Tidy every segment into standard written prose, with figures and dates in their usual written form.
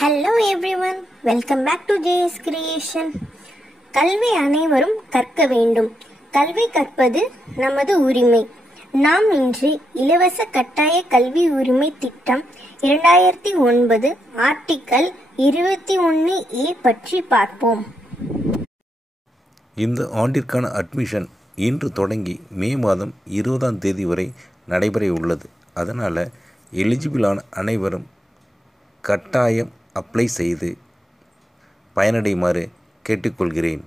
Hello everyone, welcome back to JS Creation. கல்வி அனைவரும் கற்க வேண்டும். கல்வி கற்பது நமது உரிமை. நாம் இன்று இலவச கட்டாய கல்வி உரிமை திட்டம் 2009 ஆர்டிக்கல் 21A பற்றி பார்ப்போம். இந்த ஆண்டிற்கான அட்மிஷன் இன்று தொடங்கி மே மாதம் 20ஆம் தேதி வரை நடைபெற உள்ளது. அதனால் எலிஜிபிளான அனைவரும் கட்டாயம் அப்ளை செய்து பயனடையுமாறு கேட்டுக்கொள்கிறேன்.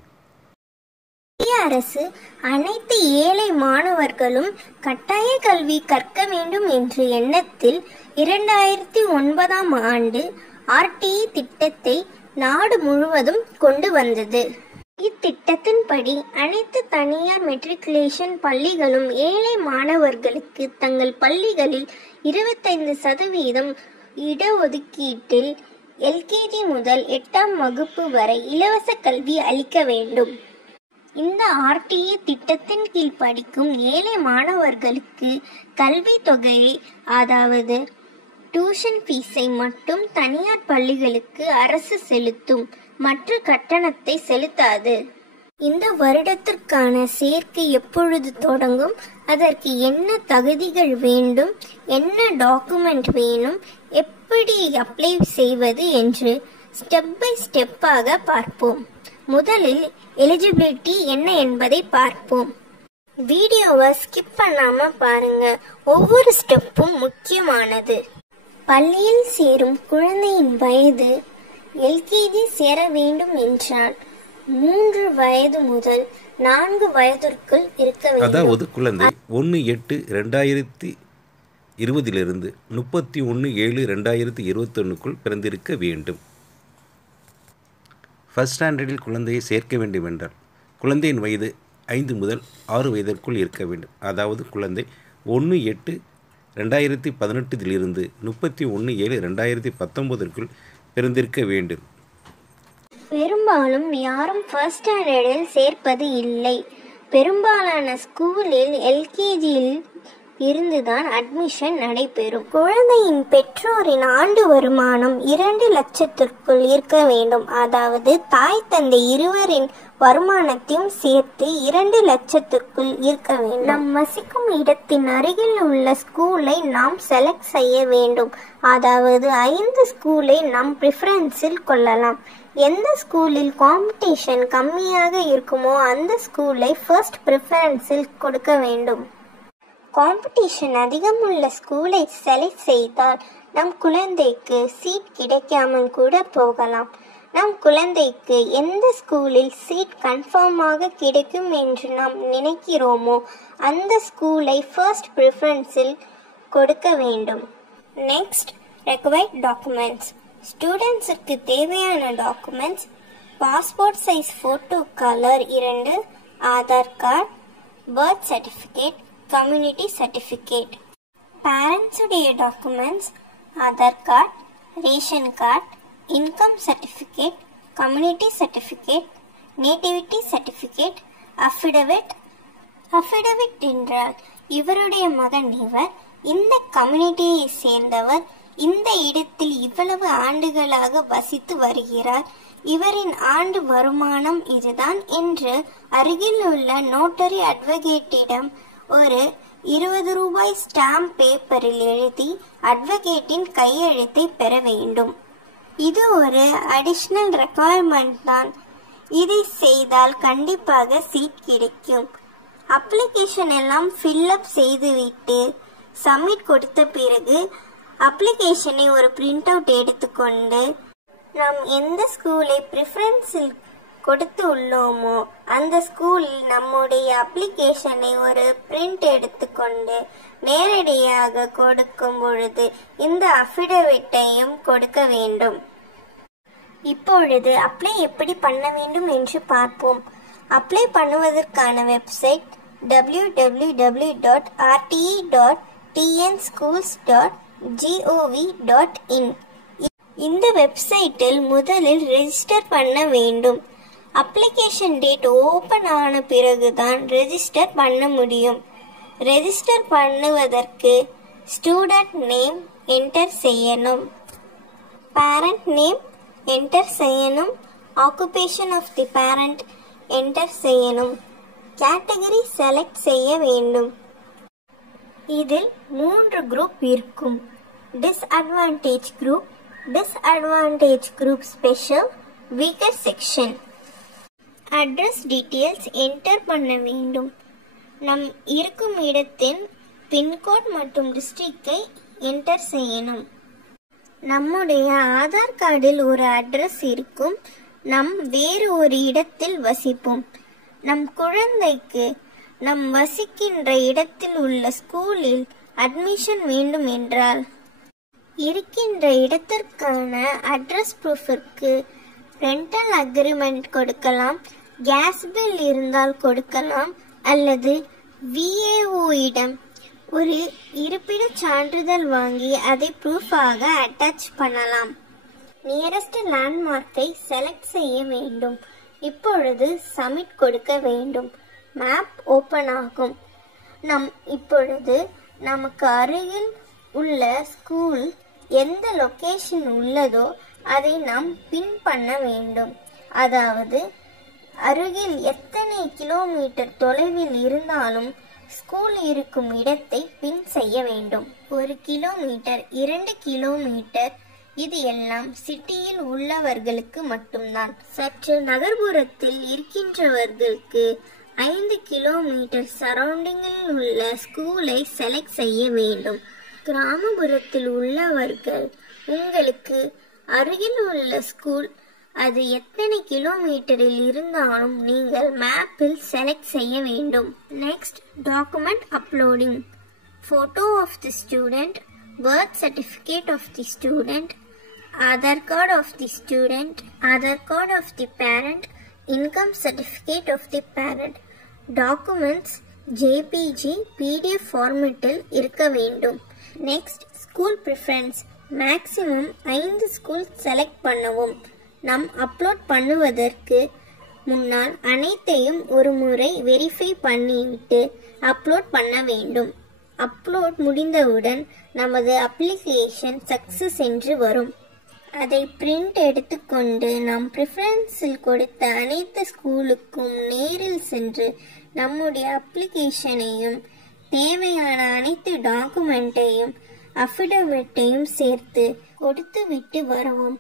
இந்திய அரசு அனைத்து ஏழை மாணவர்களும் கட்டாய கல்வி கற்க வேண்டும் என்ற எண்ணத்தில் 2009ஆம் ஆண்டு RTE திட்டத்தை நாடு முழுவதும் கொண்டு வந்தது. இத்திட்டத்தின்படி அனைத்து தனியார் மெட்ரிகுலேஷன் பள்ளிகளும் ஏழை மாணவர்களுக்கு தங்கள் பள்ளிகளில் 25% இடஒதுக்கீட்டில் LKG முதல் 8ஆம் வகுப்பு வரை இலவச கல்வி அளிக்க வேண்டும். இந்த RTE திட்டத்தின் கீழ் படிக்கும் ஏழை மாணவர்களுக்கு கல்வி தொகையை, அதாவது டியூஷன் ஃபீஸை மட்டும் தனியார் பள்ளிகளுக்கு அரசு செலுத்தும், மற்ற கட்டணத்தை செலுத்தாது. இந்த வருடத்திற்கான சேர்க்கை எப்பொழுது தொடங்கும், அதற்கு என்ன தகுதிகள் வேண்டும், என்ன டாக்குமெண்ட் வேணும், எப்படி அப்ளை செய்வது என்று ஸ்டெப் பை ஸ்டெப்பாக பார்ப்போம். முதலில் எலிஜிபிலிட்டி என்ன என்பதை பார்ப்போம். வீடியோவை ஸ்கிப் பண்ணாம பாருங்க, ஒவ்வொரு ஸ்டெப்பும் முக்கியமானது. பள்ளியில் சேரும் குழந்தையின் வயது LKG சேர வேண்டும் என்றால் 3 வயது முதல் 4 வயதிற்குள் இருக்க வேண்டும். அதாவது குழந்தை 1/8/2020 31/7/2021 பிறந்திருக்க வேண்டும். ஃபர்ஸ்ட் ஸ்டாண்டர்டில் குழந்தையை சேர்க்க வேண்டும் என்றால் குழந்தையின் வயது 5 முதல் 6 வயதிற்குள் இருக்க வேண்டும். அதாவது குழந்தை 1/8/2018 31/7/2019 பிறந்திருக்க வேண்டும். பெரும்பாலும் யாரும் ஃபர்ஸ்ட் ஸ்டாண்டர்டில் சேர்ப்பது இல்லை. பெரும்பாலான ஸ்கூலில் LKGயில் இருந்துதான் அட்மிஷன் நடைபெறும். குழந்தையின் பெற்றோரின் ஆண்டு வருமானம் 2 லட்சத்திற்குள் இருக்க வேண்டும். அதாவது தாய் தந்தை இருவரின் வருமானத்தையும் சேர்த்து 2 லட்சத்திற்குள் இருக்க வேண்டும். நம் வசிக்கும் இடத்தின் அருகில் உள்ள ஸ்கூலை நாம் செலக்ட் செய்ய வேண்டும். அதாவது 5 ஸ்கூலை நாம் ப்ரிஃபரன்ஸில் கொள்ளலாம். எந்த ஸ்கூலில் காம்படிஷன் கம்மியாக இருக்குமோ அந்த ஸ்கூலை ஃபர்ஸ்ட் ப்ரிஃபரன்ஸில் கொடுக்க வேண்டும். காம்படிஷன் அதிகம் உள்ள ஸ்கூலை செலக்ட் செய்தால் நம் குழந்தைக்கு சீட் கிடைக்காமல் கூட போகலாம். நம் குழந்தைக்கு எந்த ஸ்கூலில் சீட் கன்ஃபார்மாக கிடைக்கும் என்று நாம் நினைக்கிறோமோ அந்த ஸ்கூலை ஃபர்ஸ்ட் ப்ரிஃபரன்ஸில் கொடுக்க வேண்டும். Next, required documents. ஸ்டூடெண்ட்ஸுக்கு தேவையான documents: passport size photo colour 2, Aadhaar card, birth certificate, community certificate. Parents உடைய documents: Aadhaar card, ration card, income certificate, community certificate, nativity certificate, affidavit. Affidavit என்றால் இவருடைய மகன் இவர், இந்த கம்யூனிட்டியை சேர்ந்தவர், இந்த இடத்தில் இவ்வளவு ஆண்டுகளாக வசித்து வருகிறார், இவரின் ஆண்டு வருமானம் இதுதான் என்று அருகில் உள்ள நோட்டரி அட்வொகேட்டிடம் ஒரு 20 ரூபாய் ஸ்டாம்ப் பேப்பரில் எழுதி அட்வொகேட்டின் கையெழுத்தை பெற வேண்டும். இது ஒரு அடிஷனல் ரெக்குவயர்மெண்ட் தான். இதை செய்தால் கண்டிப்பாக சீட் கிடைக்கும். அப்ளிகேஷன் எல்லாம் ஃபில்அப் செய்துவிட்டு சப்மிட் கொடுத்த பிறகு அப்ளிகேஷனை ஒரு பிரிண்ட் அவுட் எடுத்துக்கொண்டு நாம் எந்த ஸ்கூலை ப்ரிஃபரன்ஸில் கொடுத்து உள்ளோமோ அந்த ஸ்கூலில் நம்முடைய அப்ளிகேஷனை ஒரு பிரிண்ட் எடுத்துக்கொண்டு நேரடியாக கொடுக்கும் பொழுது இந்த அஃபிடவிட்டையும் கொடுக்க வேண்டும். இப்பொழுது அப்ளை எப்படி பண்ண வேண்டும் என்று பார்ப்போம். அப்ளை பண்ணுவதற்கான வெப்சைட் www.rte.tnschools.gov.in. இந்த வெப்சைட்டில் முதலில் ரெஜிஸ்டர் பண்ண வேண்டும். அப்ளிகேஷன் டேட் ஓபன் ஆன பிறகுதான் ரெஜிஸ்டர் பண்ண முடியும். ரெஜிஸ்டர் பண்ணுவதற்கு ஸ்டூடெண்ட் நேம் என்டர் செய்யணும். பேரண்ட் நேம் என்டர் செய்யணும். Occupation of the parent enter செய்யணும். கேட்டகரி செலக்ட் செய்ய வேண்டும். இதில் 3 குரூப் இருக்கும். Disadvantage group, disadvantage group special, weaker section. Address details enter பண்ண வேண்டும். நம் இருக்கும் இடத்தின் பின்கோட் மற்றும் டிஸ்ட்ரிக்டை என்டர் செய்யணும். நம்முடைய ஆதார் கார்டில் ஒரு அட்ரஸ் இருக்கும். நம் வேறு ஒரு இடத்தில் வசிப்போம். நம் குழந்தைக்கு நம் வசிக்கின்ற இடத்தில் உள்ள ஸ்கூலில் அட்மிஷன் வேண்டும் என்றால் இருக்கின்ற இடத்திற்கான அட்ரஸ் ப்ரூஃபிற்கு ரெண்டல் அக்ரிமெண்ட் கொடுக்கலாம். கேஸ் பில் இருந்தால் கொடுக்கலாம். அல்லது VAO இடம் ஒரு இருப்பிடச் சான்றிதழ் வாங்கி அதை ப்ரூஃபாக அட்டாச் பண்ணலாம். நியரஸ்ட் லேண்ட்மார்க்கை செலக்ட் செய்ய வேண்டும். இப்பொழுது சப்மிட் கொடுக்க வேண்டும். மேப் ஓப்பன் ஆகும். இப்பொழுது நமக்கு அருகில் உள்ள ஸ்கூல் எந்த லொகேஷன் உள்ளதோ அதை நாம் பின் பண்ண வேண்டும். அதாவது அருகில் எத்தனை கிலோமீட்டர் தொலைவில் இருந்தாலும் ஸ்கூல் இருக்கும் இடத்தை பின் செய்ய வேண்டும். 1 கிலோமீட்டர், 2 கிலோமீட்டர், இது எல்லாம் சிட்டியில் உள்ளவர்களுக்கு மட்டும்தான். சற்று நகர்ப்புறத்தில் இருக்கின்றவர்களுக்கு 5 கிலோமீட்டர் சரௌண்டிங்கில் உள்ள ஸ்கூலை செலக்ட் செய்ய வேண்டும். கிராமப்புறத்தில் உள்ளவர்கள் உங்களுக்கு அருகில் உள்ள ஸ்கூல் அது எத்தனை கிலோமீட்டரில் இருந்தாலும் நீங்கள் மேப்பில் செலக்ட் செய்ய வேண்டும். Next, document uploading. Photo of the student, birth certificate of the student, Aadhaar card of the student, Aadhaar card of the parent, income certificate of the parent. Documents JPG, PDF formatல் இருக்க வேண்டும். Next, school preference. Maximum 5 school select பண்ணவும். நாம் upload பண்ணுவதற்கு முன்னால் அனைத்தையும் ஒரு முறை verify பண்ணிவிட்டு அப்லோட் பண்ண வேண்டும். அப்லோட் முடிந்தவுடன் நமது அப்ளிகேஷன் சக்சஸ் என்று வரும். அதை பிரிண்ட் எடுத்துக்கொண்டு நாம் ப்ரிஃபரன்ஸில் கொடுத்த அனைத்து ஸ்கூலுக்கும் நேரில் சென்று நம்முடைய அப்ளிகேஷனையும் தேவையான அனைத்து டாக்குமெண்ட்டையும் அஃபிடவிட்டையும் சேர்த்து கொடுத்து விட்டு வரவும்.